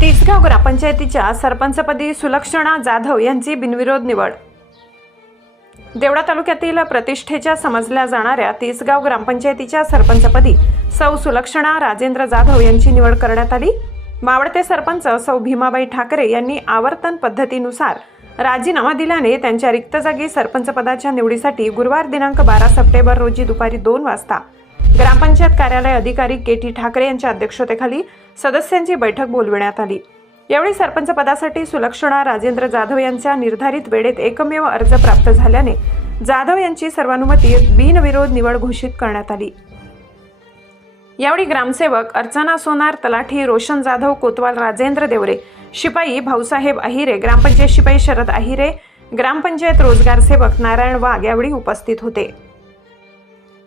तिसगाव ग्रामपंचायतीच्या सरपंचपदी सुलक्षणा जाधव यांची बिनविरोध निवड. देवळा तालुक्यातील प्रतिष्ठेच्या समजल्या जाणाऱ्या तिसगाव ग्रामपंचायतीच्या सरपंचपदी सौ सुलक्षणा राजेंद्र जाधव यांची निवड करण्यात आली. मावळते सरपंच सौ भीमाबाई ठाकरे यांनी आवर्तन पद्धतीनुसार राजीनामा दिल्याने त्यांच्या रिक्त जागी सरपंचपदाच्या निवडीसाठी गुरुवार दिनांक बारा सप्टेंबर रोजी दुपारी दोन वाजता ग्रामपंचायत कार्यालय अधिकारी के टी ठाकरे यांच्या अध्यक्षतेखाली सदस्यांची बैठक बोलविण्यात आली. यावेळी सरपंच पदासाठी सुलक्षणा राजेंद्र जाधव यांच्या निर्धारित वेळेत एकमेव अर्ज प्राप्त झाल्याने जाधव यांची सर्वानुमती बिनविरोध निवड घोषित करण्यात आली. यावेळी ग्रामसेवक अर्चना सोनार तलाठी रोशन जाधव कोतवाल राजेंद्र देवरे शिपाई भाऊसाहेब अहिरे ग्रामपंचायत शिपाई शरद अहिरे ग्रामपंचायत रोजगार सेवक नारायण वाघ यावेळी उपस्थित होते.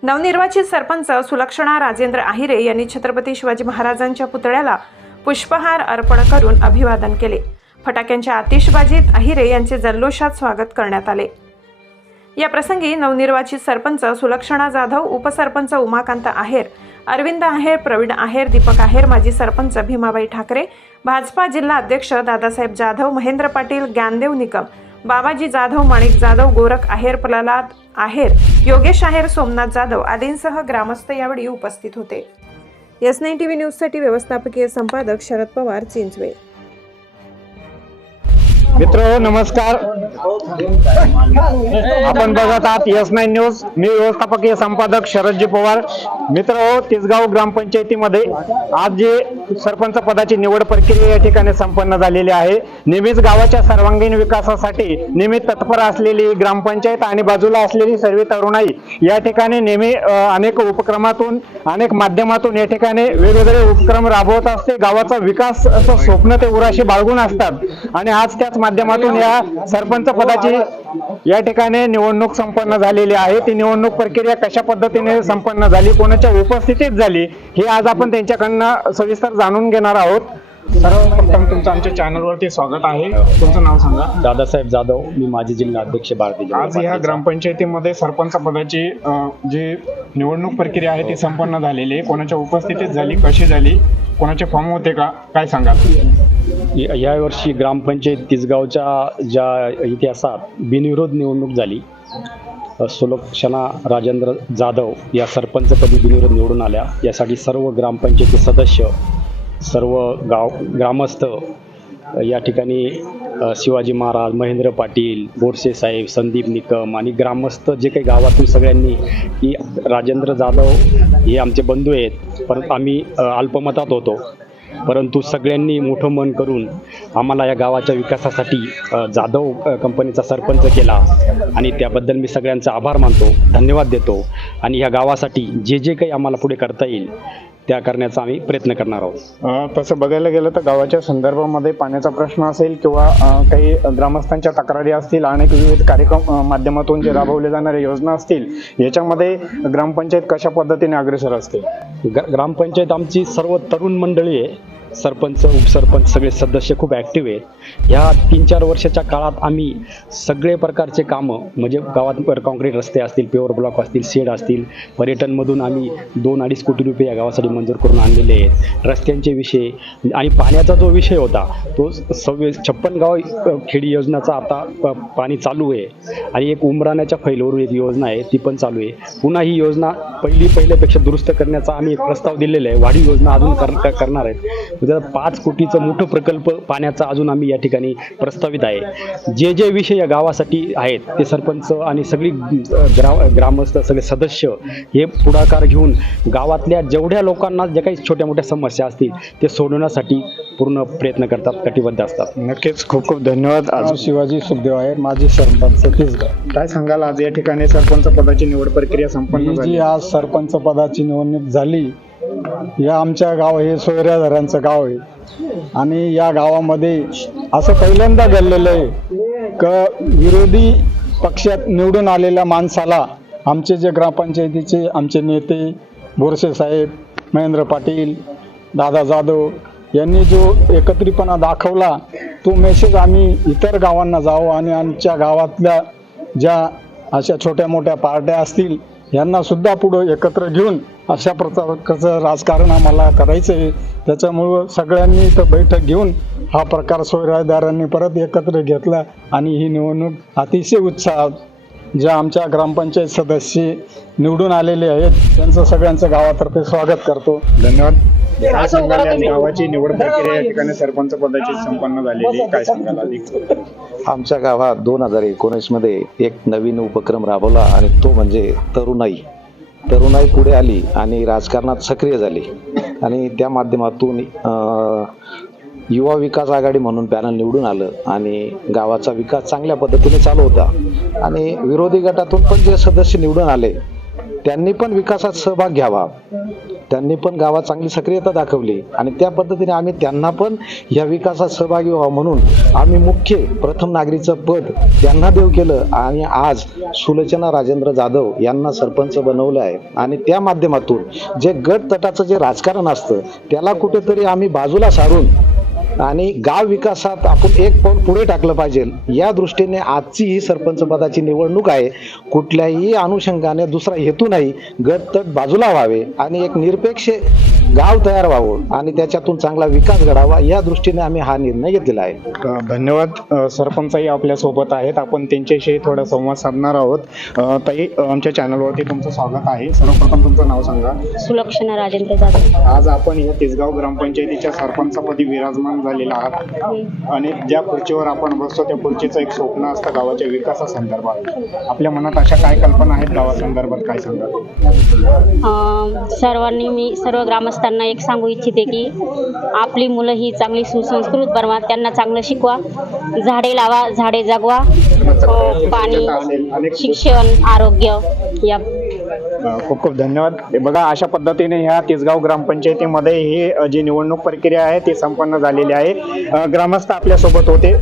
नवनिर्वाचित सरपंच सुलक्षणा राजेंद्र आहिरे यांनी छत्रपती शिवाजी महाराजांच्या पुतळ्याला पुष्पहार अर्पण करून अभिवादन केले. फटाक्यांच्या आतिषबाजीत अहिरे यांचे जल्लोषात स्वागत करण्यात आले. या प्रसंगी नवनिर्वाचित सरपंच सुलक्षणा जाधव उपसरपंच उमाकांत आहेर अरविंद आहेर प्रवीण आहेर दीपक आहेर माजी सरपंच भीमाबाई ठाकरे भाजपा जिल्हा अध्यक्ष दादासाहेब जाधव महेंद्र पाटील ज्ञानदेव निकम बाबाजी जाधव माणिक जाधव गोरख आहेर प्रल्हाद आहेर योगेश आहेर सोमनाथ जाधव आदींसह ग्रामस्थ यावेळी उपस्थित होते. एस नाईन टी व्ही न्यूजसाठी व्यवस्थापकीय संपादक शरद पवार चिंचवे. मित्र नमस्कार. आपण बघत आहात एस नाईन न्यूज. मी व्यवस्थापकीय संपादक शरदजी पवार. मित्र तिसगाव ग्रामपंचायतीमध्ये आज जे सरपंच पदाची निवड प्रक्रिया या ठिकाणी संपन्न झालेली आहे. नेहमीच गावाच्या सर्वांगीण विकासासाठी नेहमी तत्पर असलेली ग्रामपंचायत आणि बाजूला असलेली सर्व तरुणाई या ठिकाणी नेहमी अनेक उपक्रमातून अनेक माध्यमातून या ठिकाणी वेगवेगळे उपक्रम राबवत असते. गावाचा विकास असं स्वप्न ते उराशी बाळगून असतात. आणि आज त्याच माध्यमातून या सरपंच पदाची या ठिकाणी निवडणूक संपन्न झालेली आहे. ती निवडणूक प्रक्रिया कशा पद्धतीने संपन्न झाली कोणाच्या उपस्थितीत झाली हे आज आपण त्यांच्याकडनं सविस्तर जाणून घेणार आहोत. सर्वप्रथम तुमचं आमच्या चॅनलवरती स्वागत आहे. तुमचं नाव सांगा. दादासाहेब जाधव मी माजी जिल्हा अध्यक्ष भारतीय जनता आज ह्या पार्टीचा. ग्रामपंचायतीमध्ये सरपंच पदाची अ, जी निवडणूक प्रक्रिया आहे ती संपन्न झालेली आहे. कोणाच्या उपस्थितीत झाली कशी झाली कोणाचे फॉर्म होते का काय सांगाल? या- यावर्षी ग्रामपंचायत तिसगावच्या ज्या इतिहासात बिनविरोध निवडणूक झाली अ, सुलक्षणा राजेंद्र जाधव या सरपंचपदी बिनविरोध निवडून आल्या. यासाठी सर्व ग्रामपंचायती सदस्य सर्व गाव ग्रामस्थ या ठिकाणी शिवाजी महाराज महेंद्र पाटील बोरसे साहेब संदीप निकम आणि ग्रामस्थ जे काही गावातून सगळ्यांनी की राजेंद्र जाधव हे आमचे बंधू आहेत परंतु आम्ही अल्पमतात होतो. परंतु सगळ्यांनी मोठं मन करून आम्हाला या गावाच्या विकासासाठी जाधव कंपनीचा सरपंच केला आणि त्याबद्दल मी सगळ्यांचा आभार मानतो धन्यवाद देतो. आणि ह्या गावासाठी जे जे काही आम्हाला पुढे करता येईल त्या करण्याचा आम्ही प्रयत्न करणार आहोत. तसं बघायला गेलं तर गावाच्या संदर्भामध्ये पाण्याचा प्रश्न असेल किंवा काही ग्रामस्थांच्या तक्रारी असतील अनेक विविध कार्यक्रम माध्यमातून जे राबवले जाणारे योजना असतील याच्यामध्ये ग्रामपंचायत कशा पद्धतीने अग्रेसर असते ग्रामपंचायत आमची सर्व तरुण मंडळी आहे. सरपंच उपसरपंच सगळे सदस्य खूप ॲक्टिव्ह आहेत. ह्या तीन चार वर्षाच्या काळात आम्ही सगळे प्रकारचे कामं म्हणजे गावात कॉन्क्रीट रस्ते असतील पेवर ब्लॉक असतील शेड असतील पर्यटनमधून आम्ही दोन अडीच कोटी रुपये या गावासाठी मंजूर करून आणलेले आहेत. रस्त्यांचे विषय आणि पाण्याचा जो विषय होता तो सव्वीस छप्पन गाव खेडी योजनाचा आता प- पाणी चालू आहे. आणि एक उमराण्याच्या फैलवरून एक योजना आहे ती पण चालू आहे. पुन्हा ही योजना पहिली पहिल्यापेक्षा दुरुस्त करण्याचा आम्ही एक प्रस्ताव दिलेला आहे. वाढीव योजना अजून कर कर- करणार आहेत त्याचा पाच कोटीचं मोठं प्रकल्प पाण्याचा अजून आम्ही या ठिकाणी प्रस्तावित आहे. जे जे विषय या गावासाठी आहेत ते सरपंच आणि सगळी अ, ग्राम ग्रामस्थ सगळे सदस्य हे पुढाकार घेऊन गावातल्या जेवढ्या लोकांना ज्या काही छोट्या मोठ्या समस्या असतील ते सोडवण्यासाठी पूर्ण प्रयत्न करतात कटिबद्ध असतात. नक्कीच. खूप खूप धन्यवाद. आज शिवाजी सुखदेव आहे माजी सरपंच काय सांगाल आज या ठिकाणी सरपंच पदाची निवड प्रक्रिया संपन्न ही झाली? जी आज सरपंच पदाची निवडणूक झाली या आमच्या गाव हे सोयऱ्याधरांचं गाव आहे. आणि या गावामध्ये असं पहिल्यांदा घडलेलं आहे क विरोधी पक्षात निवडून आलेल्या माणसाला आमचे जे ग्रामपंचायतीचे आमचे नेते बोरसे साहेब महेंद्र पाटील दादा जाधव यांनी जो एकत्रितपणा दाखवला तो मेसेज आम्ही इतर गावांना जावं आणि आमच्या गावातल्या ज्या अशा छोट्या मोठ्या पार्ट्या असतील यांना सुद्धा पुढं एकत्र घेऊन अशा प्रकारचं राजकारण आम्हाला करायचं आहे. त्याच्यामुळं सगळ्यांनी इथं बैठक घेऊन हा प्रकार सोयरादारांनी परत एकत्र घेतला आणि ही निवडणूक अतिशय उत्साहात ज्या आमच्या ग्रामपंचायत सदस्य निवडून आलेले आहेत त्यांचं सगळ्यांचं गावातर्फे स्वागत करतो. धन्यवाद. गावाची निवड प्रक्रिया या ठिकाणी सरपंच पदाची संपन्न झालेली काय सांगाल अधिक आमच्या गावात दोन हजार एकोणीसमध्ये एक नवीन उपक्रम राबवला आणि तो म्हणजे तरुणाई. तरुणाई पुढे आली आणि राजकारणात सक्रिय झाली. आणि त्या माध्यमातून युवा विकास आघाडी म्हणून पॅनल निवडून आलं आणि गावाचा विकास चांगल्या पद्धतीने चालू होता. आणि विरोधी गटातून पण जे सदस्य निवडून आले त्यांनी पण विकासात सहभाग घ्यावा. त्यांनी पण गावात चांगली सक्रियता दाखवली. आणि त्या पद्धतीने आम्ही त्यांना पण या विकासात सहभागी व्हावं म्हणून आम्ही मुख्य प्रथम नागरीचं पद त्यांना देऊ केलं. आणि आज सुलोचना राजेंद्र जाधव यांना सरपंच बनवलं आहे. आणि त्या माध्यमातून जे गट तटाचं जे राजकारण असतं त्याला कुठेतरी आम्ही बाजूला सारून आणि गाव विकासात आपण एक पाऊल पुढे टाकलं पाहिजे. या दृष्टीने आजची ही सरपंच पदाची निवडणूक आहे. कुठल्याही अनुषंगाने दुसरा हेतू नाही. गट तट बाजूला व्हावे आणि एक निरपेक्ष गाव तयार व्हावं आणि त्याच्यातून चांगला विकास घडावा या दृष्टीने आम्ही हा निर्णय घेतलेला आहे. धन्यवाद. सरपंचही आपल्यासोबत आहेत. आपण त्यांच्याशी थोडा संवाद साधणार आहोत. ताई आमच्या चॅनलवरती तुमचं स्वागत आहे. सर्वप्रथम तुमचं नाव सांगा. सुलक्षणा राजेंद्र जाधव. आज आपण या तिसगाव ग्रामपंचायतीच्या सरपंचपदी विराजमान झालेला आहात. आणि ज्या खुर्चीवर आपण बसतो त्या खुर्चीचं एक स्वप्न असतं गावाच्या विकासासंदर्भात. आपल्या मनात अशा काय कल्पना आहेत गावासंदर्भात? काय सांगा अं, सर्वांनी मी सर्व ग्रामस्थांना एक सांगू इच्छिते की आपली मुलं ही चांगली सुसंस्कृत बनवा त्यांना चांगलं शिकवा. झाडे लावा झाडे जगवा. पाणी शिक्षण आरोग्य या खूप खूप धन्यवाद. बघा अशा पद्धतीने ह्या तिसगाव ग्रामपंचायतीमध्ये ही जी निवडणूक प्रक्रिया आहे ती संपन्न झालेली आहे. ग्रामस्थ आपल्यासोबत होते.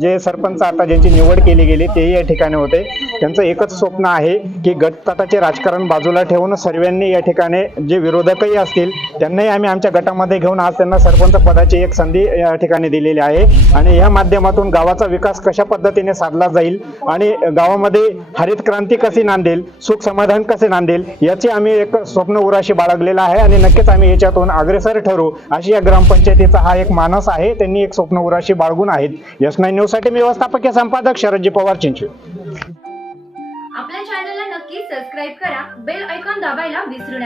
जे सरपंच आता ज्यांची निवड केली गेली तेही या ठिकाणी होते. त्यांचं एकच स्वप्न आहे की गटतटाचे राजकारण बाजूला ठेवून सर्वांनी या ठिकाणी जे विरोधकही असतील त्यांनाही आम्ही आमच्या गटामध्ये घेऊन आज त्यांना सरपंच पदाची एक संधी या ठिकाणी दिलेली आहे. आणि या माध्यमातून गावाचा विकास कशा पद्धतीने साधला जाईल आणि गावामध्ये हरित क्रांती कशी नांदेल सुख समाधान कसे नांदेल याची आम्ही एक स्वप्न उराशी बाळगलेलं आहे आणि नक्कीच आम्ही याच्यातून अग्रेसर ठरू. अशी या ग्रामपंचायतीचा हा एक मानस आहे त्यांनी एक स्वप्न उराशी बाळगून आहेत. यश नाईन न्यूजसाठी मी व्यवस्थापकीय संपादक शरदजी पवार चिंचवे. नक्की सबस्क्राईब करा. बेल ऐकॉन दाबायला विसरू नका.